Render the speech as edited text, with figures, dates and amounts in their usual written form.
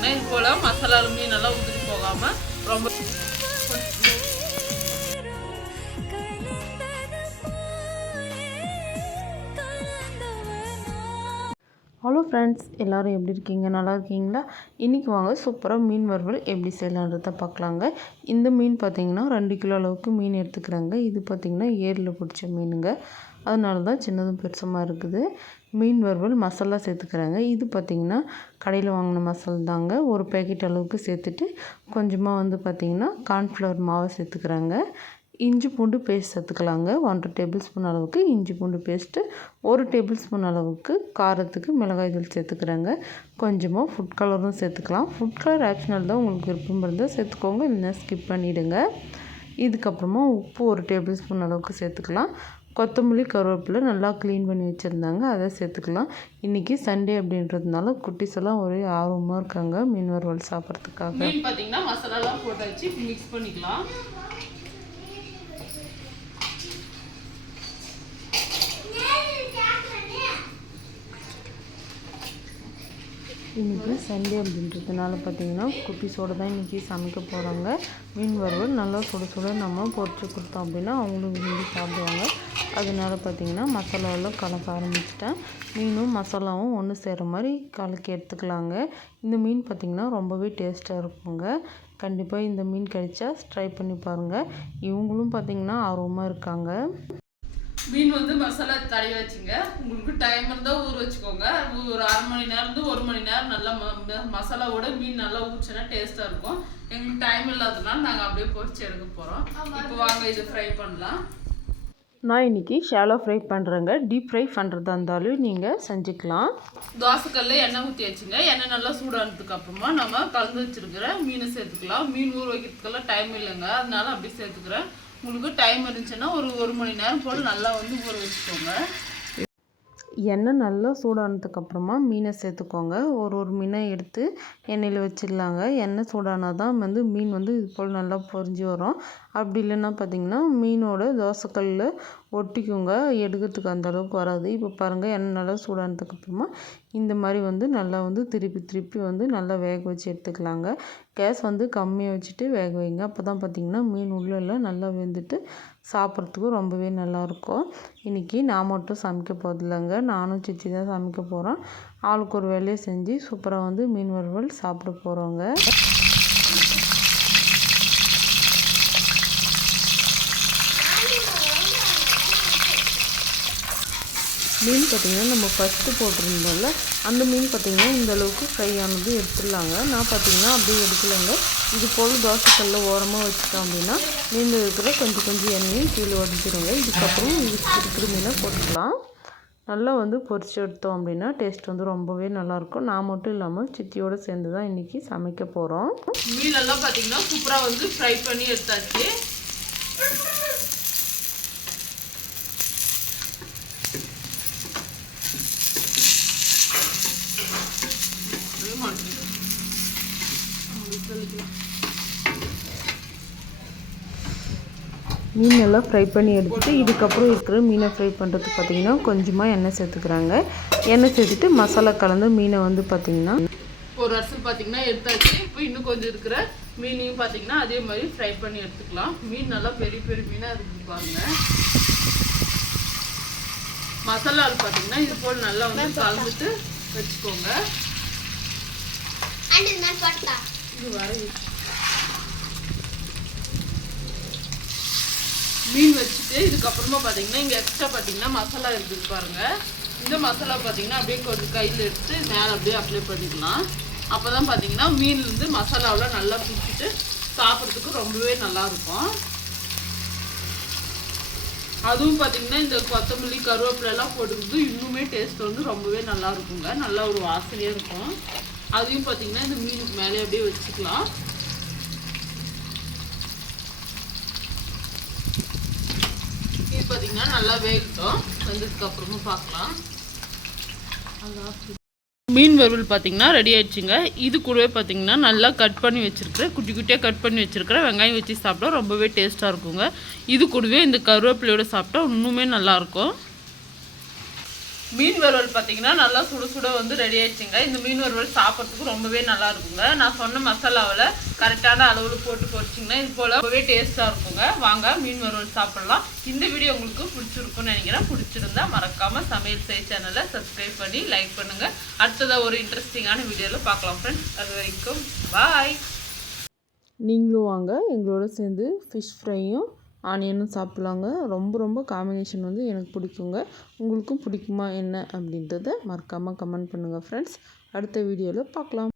பார்த்தீங்கன்னா இது போல் மசாலா மீன் நல்லா உதிரி போகாமல் ரொம்ப ஹலோ ஃப்ரெண்ட்ஸ், எல்லோரும் எப்படி இருக்கீங்க? நல்லா இருக்கீங்களா? இன்றைக்கி வாங்க சூப்பராக மீன் வறுவல் எப்படி செய்யலான்றதை பார்க்கலாங்க. இந்த மீன் பார்த்திங்கன்னா 2 கிலோ அளவுக்கு மீன் எடுத்துக்கிறாங்க. இது பார்த்திங்கன்னா ஏரியில் பிடிச்ச மீனுங்க, அதனால தான் சின்னதும் பெருசுமாக இருக்குது. மீன் வறுவல் மசாலா சேர்த்துக்கிறாங்க. இது பார்த்திங்கன்னா கடையில் வாங்கின மசாலா தாங்க. ஒரு பேக்கெட் அளவுக்கு சேர்த்துட்டு கொஞ்சமாக பார்த்திங்கன்னா கார்ன்ஃப்ளவர் மாவை சேர்த்துக்கிறாங்க. இஞ்சி பூண்டு பேஸ்ட் சேர்த்துக்கலாங்க. 1 டேபிள் ஸ்பூன் அளவுக்கு இஞ்சி பூண்டு பேஸ்ட்டு, 1 டேபிள் ஸ்பூன் அளவுக்கு காரத்துக்கு மிளகாய் தூள் சேர்த்துக்கிறாங்க. கொஞ்சமாக ஃபுட் கலரும் சேர்த்துக்கலாம். ஃபுட் கலர் ஆப்ஷனல் தான், உங்களுக்கு விருப்பம் இருந்தால் சேர்த்துக்கோங்க, இல்லைன்னா ஸ்கிப் பண்ணிவிடுங்க. இதுக்கப்புறமா உப்பு 1 டேபிள் ஸ்பூன் அளவுக்கு சேர்த்துக்கலாம். கொத்தமல்லி கருவேப்பிலை நல்லா க்ளீன் பண்ணி வச்சுருந்தாங்க, அதை சேர்த்துக்கலாம். இன்றைக்கி சண்டே அப்படின்றதுனால குட்டீஸ் எல்லாம் ஒரே ஆர்வமாக இருக்காங்க மீன் வறுவல் சாப்பிட்றதுக்காக. மீன் பார்த்திங்கன்னா மசாலாலாம் போட்டு வச்சு மிக்ஸ் பண்ணிக்கலாம். இன்றைக்கி சண்டே அப்படின்றதுனால பார்த்திங்கன்னா குட்டீஸோடு தான் இன்றைக்கி சமைக்க போகிறாங்க. மீன் வறுவல் நல்லா சுட சுட நம்ம பொரிச்சு கொடுத்தோம் அப்படின்னா அவங்களும் விரும்பி சாப்பிடுவாங்க. அதனால பார்த்திங்கன்னா மசாலாவெல்லாம் கலக்க ஆரம்பிச்சிட்டேன். மீனும் மசாலாவும் ஒன்று சேர மாதிரி கலக்கி எடுத்துக்கலாங்க. இந்த மீன் பார்த்திங்கன்னா ரொம்பவே டேஸ்ட்டாக இருக்குங்க. கண்டிப்பாக இந்த மீன் கிடைச்சா ட்ரை பண்ணி பாருங்கள். இவங்களும் பார்த்திங்கன்னா ஆர்வமாக இருக்காங்க. மீன் மசாலா தடவி வச்சுங்க. உங்களுக்கு டைம் இருந்தால் ஊற வச்சுக்கோங்க. ஒரு 1/2 மணி நேரம் 1 மணி நேரம் நல்லா மசாலாவோட மீன் நல்லா ஊற்றினா டேஸ்ட்டாக இருக்கும். எங்களுக்கு டைம் இல்லாததுனால நாங்கள் அப்படியே பொரிச்சு எடுக்க போகிறோம். இப்போ வாங்க இது ஃப்ரை பண்ணலாம். நான் இன்றைக்கி ஷாலோ ஃப்ரை பண்ணுறேங்க. டீப் ஃப்ரை பண்ணுறதா இருந்தாலும் நீங்கள் செஞ்சுக்கலாம். தோசைக்கல்ல எண்ணெய் ஊற்றி வச்சுங்க. எண்ணெய் நல்லா சூடானதுக்கு அப்புறமா நம்ம கலந்து வச்சுருக்கிற மீனை சேர்த்துக்கலாம். மீன் ஊற வைக்கிறதுக்கெல்லாம் டைம் இல்லைங்க, அதனால அப்படி சேர்த்துக்கிறேன். உங்களுக்கு டைம் இருந்துச்சுன்னா ஒரு மணி நேரம் போல் நல்லா ஊற வச்சுக்கோங்க. எண்ணெய் நல்லா சூடானதுக்கப்புறமா மீனை சேர்த்துக்கோங்க. ஒரு மீனை எடுத்து எண்ணெயில் வச்சிடலாங்க. எண்ணெய் சூடானால் தான் மீன் இது போல் நல்லா பொரிஞ்சு வரும். அப்படி இல்லைன்னா பார்த்திங்கன்னா மீனோட தோசைக்கல்லில் ஒட்டிக்குங்க, எடுக்கிறதுக்கு அந்தளவுக்கு வராது. இப்போ பாருங்கள், எண்ணெய் நல்லா சூடானதுக்கப்புறமா இந்த மாதிரி நல்லா திருப்பி நல்லா வேக வச்சு எடுத்துக்கலாங்க. கேஸ் கம்மியாக வச்சுட்டு வேக வைங்க. அப்போ தான் பார்த்திங்கன்னா மீன் உள்ளெல்லாம் நல்லா வெந்துட்டு சாப்பிட்றதுக்கு ரொம்பவே நல்லாயிருக்கும். இன்றைக்கி நான் மட்டும் சமைக்க போகிறதில்லைங்க, நானும் சிச்சி தான் சமைக்க போகிறோம். ஆளுக்கு ஒரு வேலையை செஞ்சு சூப்பராக மீன் வறுவல் சாப்பிட போகிறோங்க. மீன் பார்த்திங்கன்னா நம்ம ஃபஸ்ட்டு போட்டிருந்தோம்ல, அந்த மீன் பார்த்திங்கன்னா இந்த அளவுக்கு ஃப்ரை ஆனது எடுத்துடலாங்க. நான் பார்த்திங்கன்னா அப்படியே எடுக்கலைங்க. இது போல் தோசைக்கல்ல ஓரமாக வச்சுட்டோம் அப்படின்னா மீன் இருக்கிற கொஞ்சம் எண்ணெயும் கீழே உடஞ்சிருங்க. இதுக்கப்புறம் இருக்கிற மீனை போட்டுக்கலாம். நல்லா பொரிச்சு எடுத்தோம் அப்படின்னா டேஸ்ட் ரொம்பவே நல்லாயிருக்கும். நான் மட்டும் இல்லாமல் சித்தியோடு சேர்ந்து தான் இன்றைக்கி சமைக்க போகிறோம். மீனெல்லாம் பார்த்திங்கன்னா சூப்பராக ஃப்ரை பண்ணி எடுத்தாச்சு. மீன் எல்லாம் ஃப்ரை பண்ணி எடுத்துகிட்டு இதுக்கப்புறம் இருக்கிற மீனை ஃப்ரை பண்ணுறதுக்கு பார்த்திங்கன்னா கொஞ்சமாக எண்ணெய் சேர்த்துக்கிறாங்க. எண்ணெய் சேர்த்துட்டு மசாலா கலந்து மீனை பார்த்திங்கன்னா ஒரு அரிசல் பார்த்திங்கன்னா எடுத்தாச்சு. இப்போ இன்னும் கொஞ்சம் இருக்கிற மீனையும் பார்த்திங்கன்னா அதே மாதிரி ஃப்ரை பண்ணி எடுத்துக்கலாம். மீன் நல்லா பெரிய பெரிய மீனாக இருக்குது பாருங்கள். மசாலாவில் பார்த்திங்கன்னா இது போல் நல்லா கலந்துட்டு வச்சுக்கோங்க. இது வர மீன் வச்சுட்டு இதுக்கப்புறமா பார்த்திங்கன்னா இங்கே எக்ஸ்ட்ரா பார்த்திங்கன்னா மசாலா இருக்குது பாருங்கள். இந்த மசாலா பார்த்திங்கன்னா அப்படியே கொஞ்சம் கையில் எடுத்து மேலே அப்படியே அப்ளை பண்ணிக்கலாம். அப்போ தான் பார்த்திங்கன்னா மீன் மசாலாவில் நல்லா பிடிச்சிட்டு சாப்பிட்றதுக்கு ரொம்பவே நல்லாயிருக்கும். அதுவும் பார்த்திங்கன்னா இந்த கொத்தமல்லி கருவேப்பிலெல்லாம் போட்டுக்கிறது இன்னுமே டேஸ்ட் ரொம்பவே நல்லா இருக்குங்க. நல்லா ஒரு வாசனையாக இருக்கும். அதையும் பார்த்திங்கன்னா இந்த மீனுக்கு மேலே அப்படியே வச்சுக்கலாம். இது பார்த்திங்கன்னா நல்லா வேகட்டும். வந்ததுக்கு அப்புறமா பார்க்கலாம். மீன் வறுவல் பார்த்திங்கன்னா ரெடி ஆயிடுச்சுங்க. இது கூடவே பார்த்திங்கன்னா நல்லா கட் பண்ணி வச்சுருக்கிறேன், குட்டி குட்டியாக கட் பண்ணி வச்சுருக்கிறேன் வெங்காயம் வச்சு சாப்பிட்டா ரொம்பவே டேஸ்ட்டாக இருக்குங்க. இது கூடவே இந்த கருவேப்பிலையோடு சாப்பிட்டா இன்னுமே நல்லாயிருக்கும். மீன் வறுவல் பார்த்தீங்கன்னா நல்லா சுட சுட வந்து ரெடி ஆயிடுச்சுங்க. இந்த மீன் வறுவல் சாப்பிட்றதுக்கு ரொம்பவே நல்லா இருக்குங்க. நான் சொன்ன மசாலாவில் கரெக்டான அளவில் போட்டு பொரிச்சிங்கன்னா இது போல் ரொம்பவே டேஸ்ட்டாக இருக்குங்க. வாங்க மீன் வறுவல் சாப்பிட்லாம். இந்த வீடியோ உங்களுக்கு பிடிச்சிருக்குன்னு நினைக்கிறேன். பிடிச்சிருந்தா மறக்காமல் சமையல் செய் சேனலை சப்ஸ்கிரைப் பண்ணி லைக் பண்ணுங்கள். அடுத்ததாக ஒரு இன்ட்ரெஸ்டிங்கான வீடியோவில் பார்க்கலாம் ஃப்ரெண்ட்ஸ். அது வரைக்கும் பாய். நீங்களும் வாங்க எங்களோட சேர்ந்து ஃபிஷ் ஃப்ரையும் ஆனியனும் சாப்பிட்லாங்க. ரொம்ப ரொம்ப காம்பினேஷன் வந்து எனக்கு பிடிக்குங்க. உங்களுக்கும் பிடிக்குமா என்ன அப்படின்றத மறக்காமல் கமெண்ட் பண்ணுங்கள் ஃப்ரெண்ட்ஸ். அடுத்த வீடியோவில் பார்க்கலாம்.